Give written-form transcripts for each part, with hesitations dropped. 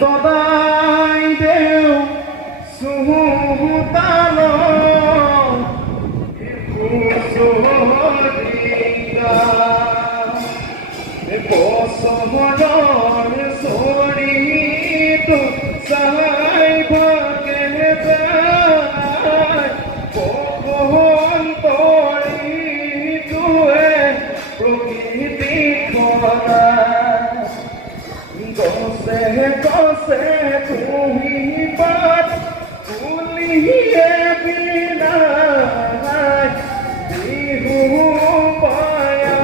Todai deu suhutalo ikusodiga posomonor soritu sai bhageta pohon tori tue prokriti khona Kose tuhi bat kuliye bina dihu paya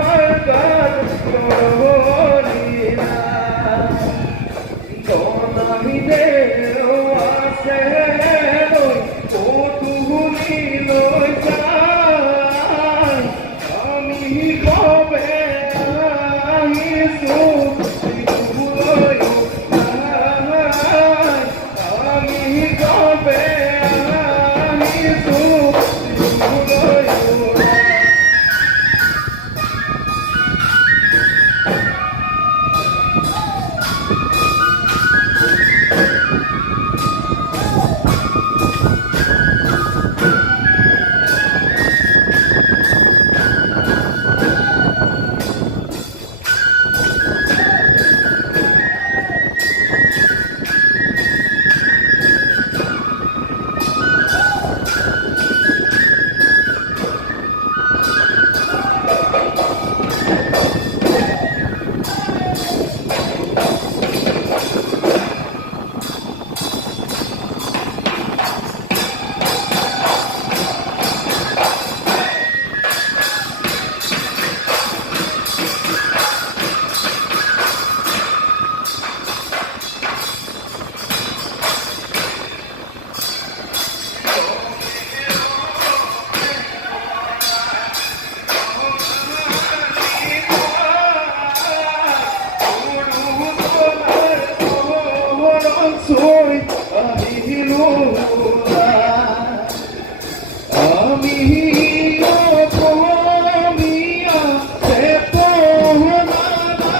margat korina konami dewa se loi kotuhuni loi sai ami kobe ahisu Soy ahilula amigo comía se ponada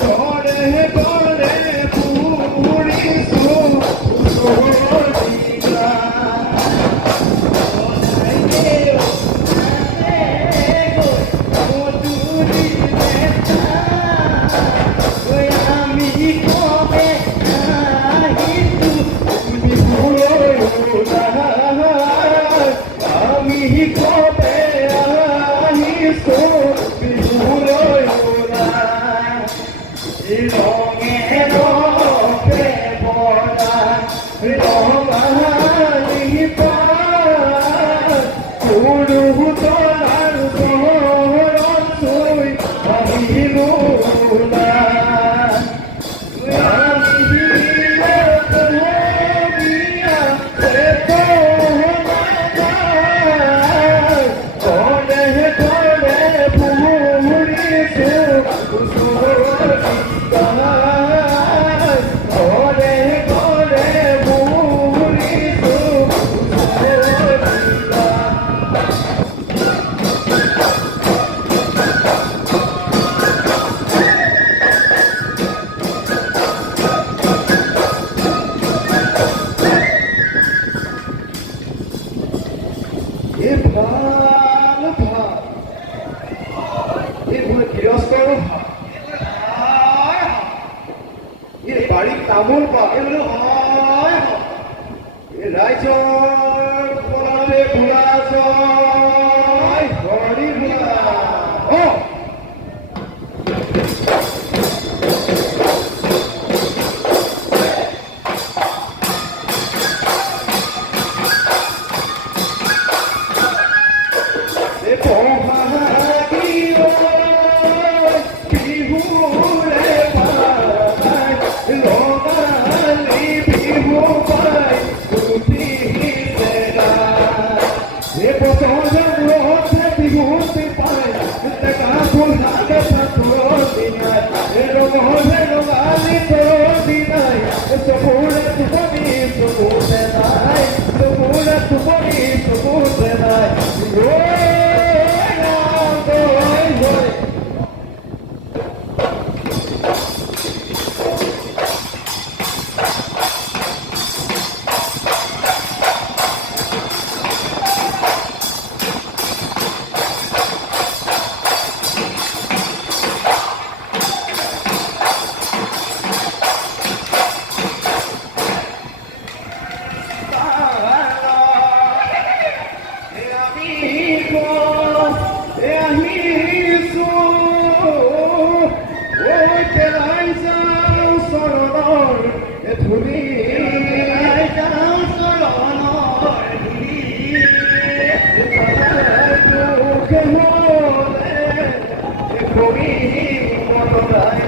corre corre purizo solita তামোল পাকেলো হয় ৰাইজৰ পৰালে বুঢ়া জয় হৰি বুঢ়া বিহু পাই ধূলি দুখে হলে কবি মতদায়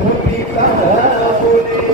ভূমিকা বলে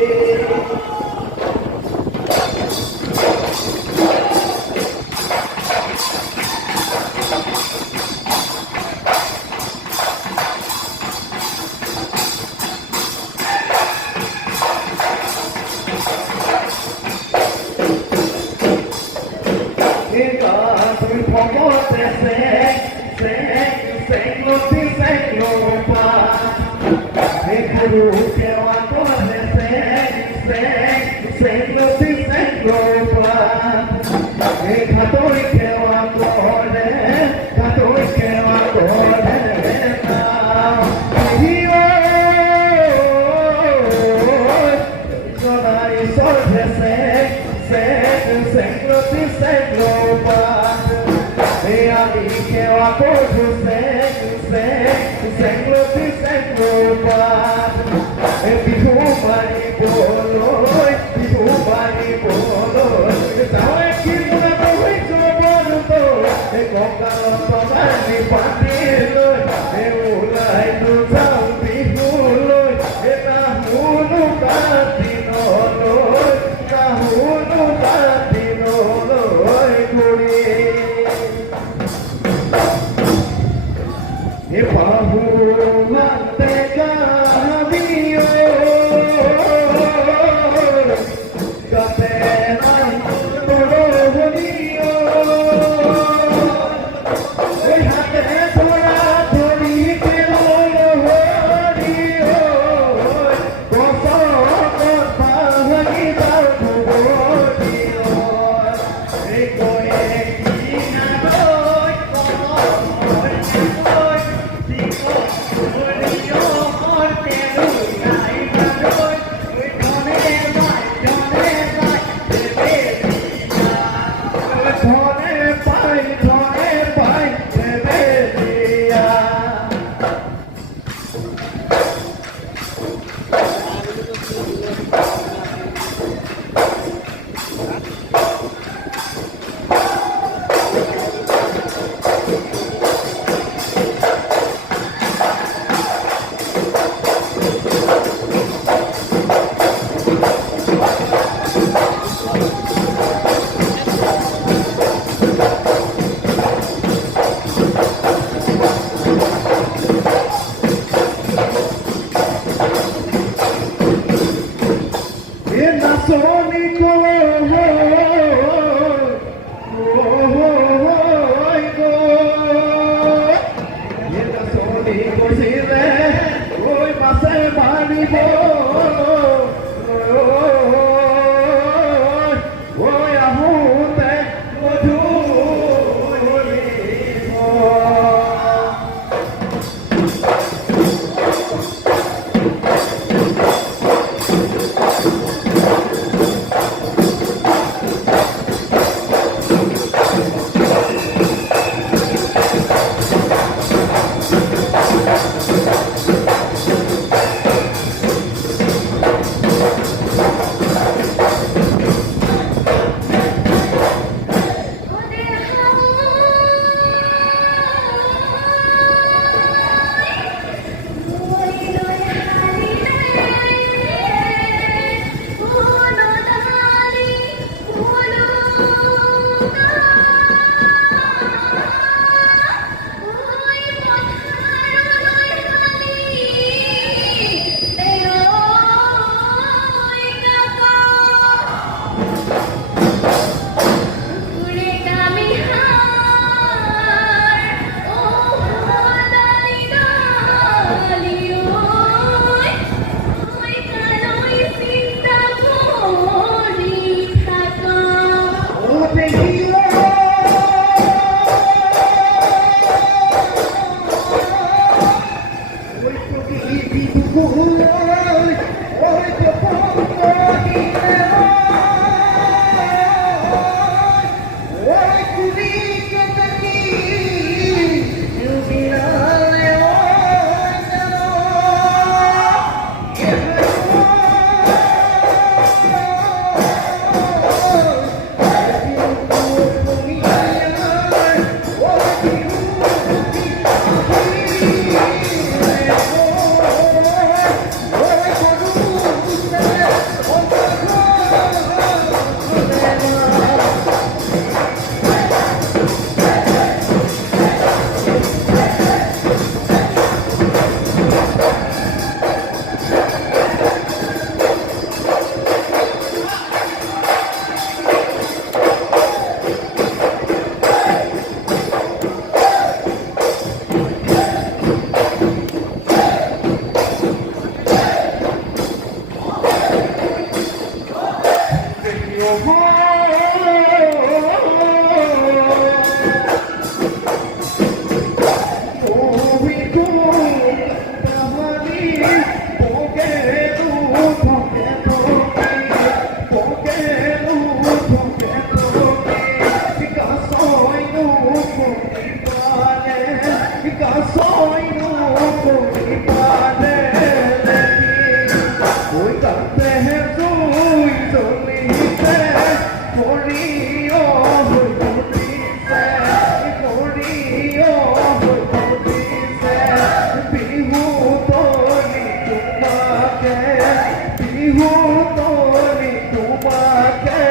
বিহুতনি তোমাকে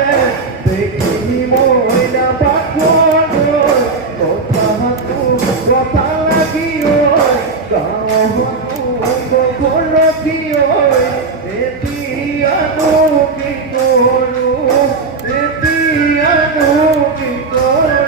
দেখি মই না পাখর কথা লাগিও গাঁৱতো ঘৰকিও এতিয়ানো কি কৰো এতিয়ানো কি কৰো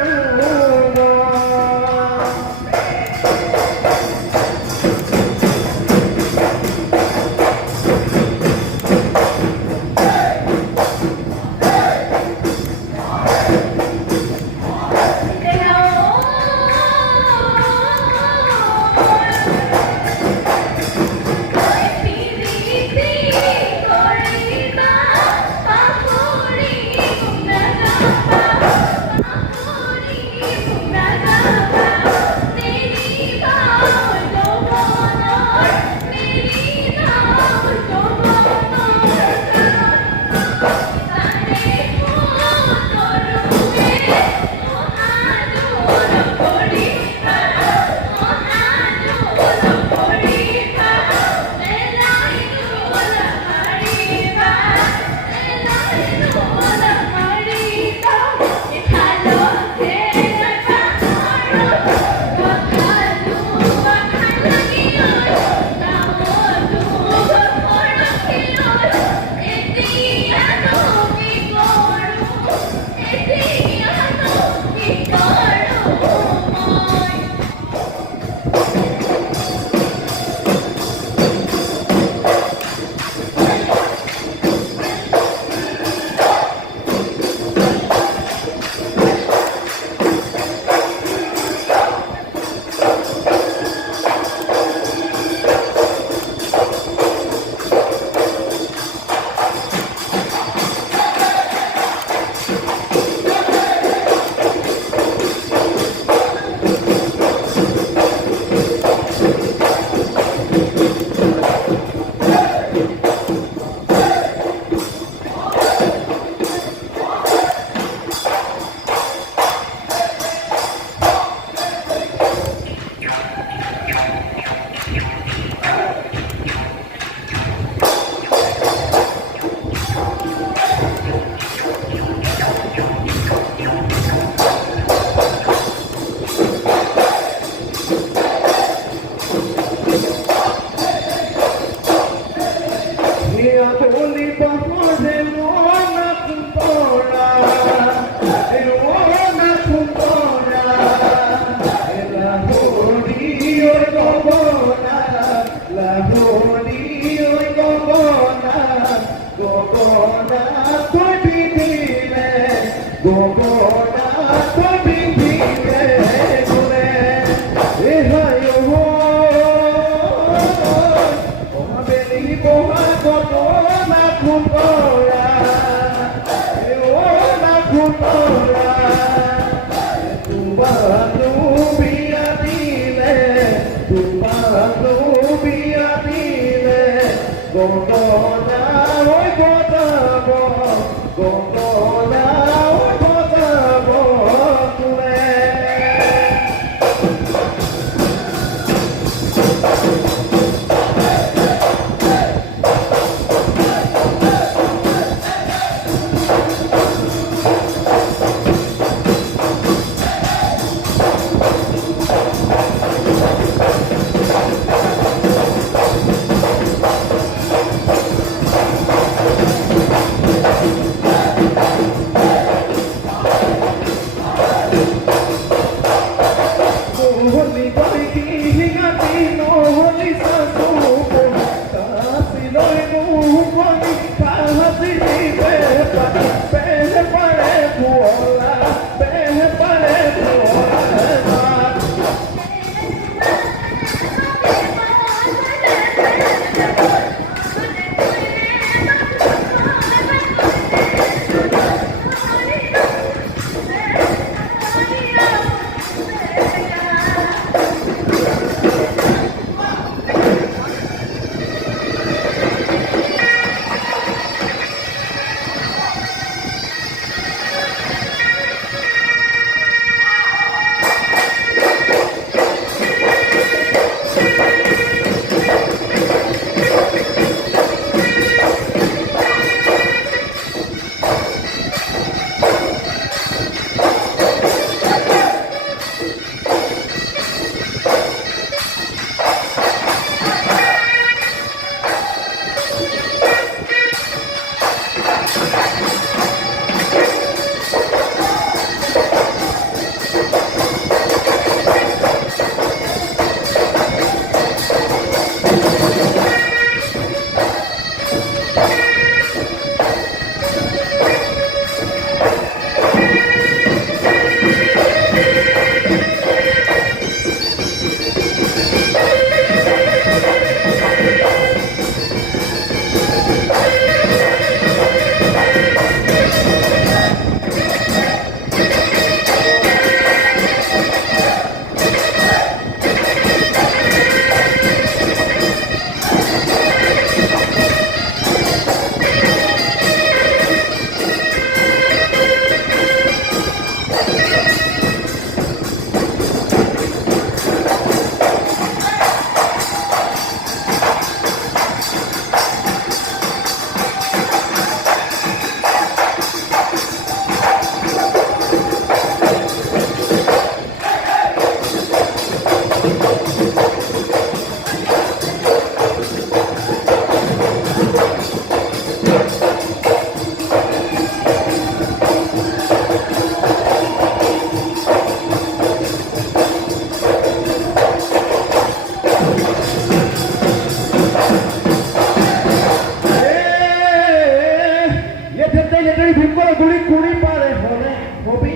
ভীমকলে গুলি কুড়ি পারে হলে হবি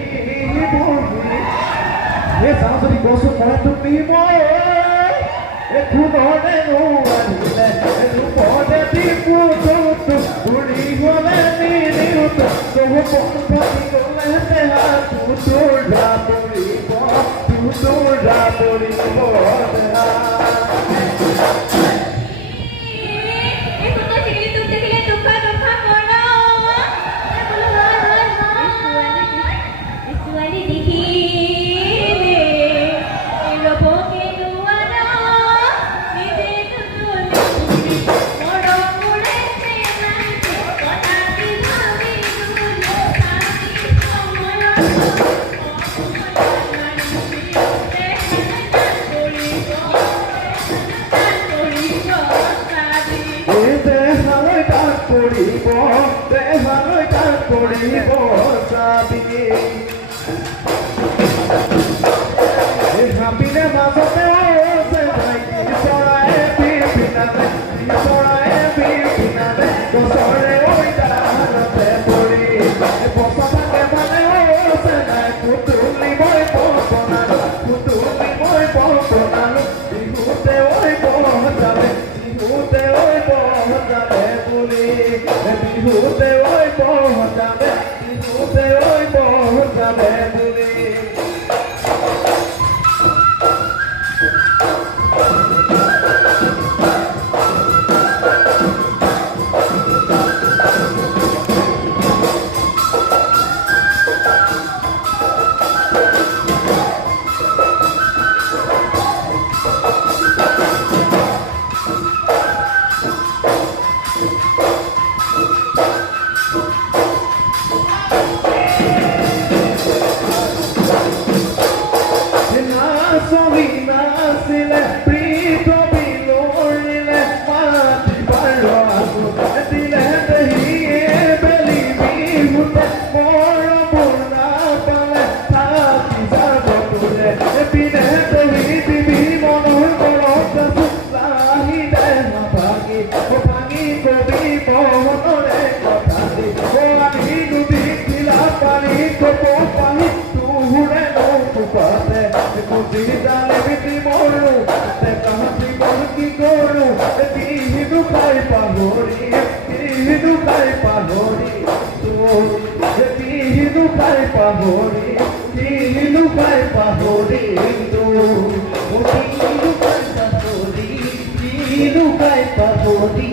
বলবি এ চাওঁ যদি কচু মই তুমি মই একো নহলে নোৱাৰিলে ৰূপতে টিপু তুতু ঘূৰি গলে নিনিউতু তহু পথি গলে দেহা তুতুৰা পৰিব তুতুৰা পৰিব দেহা দেহালৈ তাত পৰিব চাবি হাবিলে মাজতে আছে ভাইটি চৰাই পিনালে গছৰে ঐ ডালতে পৰি বছা থাকে মানে আছে নাই পুতুলি মই বনালো বিহুতে ঐ বজালে বুলি বিহুতে ঐ বজালে বুলি নাচিলে প্ৰীত বিলৰিলে মাতি বাৰ দিলে দেহিয়ে বেলি বিহুতে মৰমৰ নাপালে থাকি যাব তোলে পিনে দেহি দিবি মনৰ ঘৰত লাহি দেহা ভাঙি কবি মনৰে কথা দি আমি নদী খিলা পানী কব পানী তোৰে নৌকাতে জানে বিধি মৰো কাহাতি বৰ কি কৰো বিহু খাই পাহৰি বিহু খাই পাহৰি বিহু খাই পাহৰি বিহু খাই পাহৰি বিহু খাই পাহৰি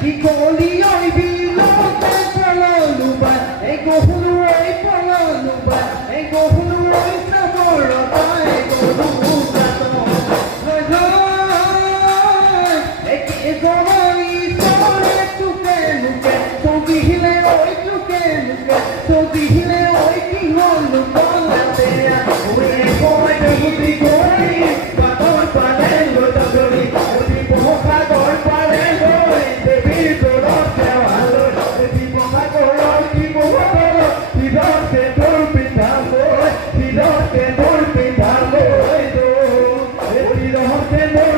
কি কলি ঐ বিলতে পললো বা এই গহুৰু ঐ পললো বা এই গহুৰু ঐ চাবৰ তাই গৰু একে গহৰি চৰে টুকে লুকে চবিহিলে ঐ টুকে লুকে চবিহিলে ঐ কি হল কলাতে কয় দেহুতি গৰি পাতৰ পালে লতাগৰি অতি বহাগৰ পালে গৈ দেৱীৰ গৰত দেৱালৈ দেৱী বহাগৰৰ কি মহতৰ হৃদতে দৌৰ পিন্ধালৈ হৃদতে দৌৰ পিন্ধালৈ হৃদতে দৌৰ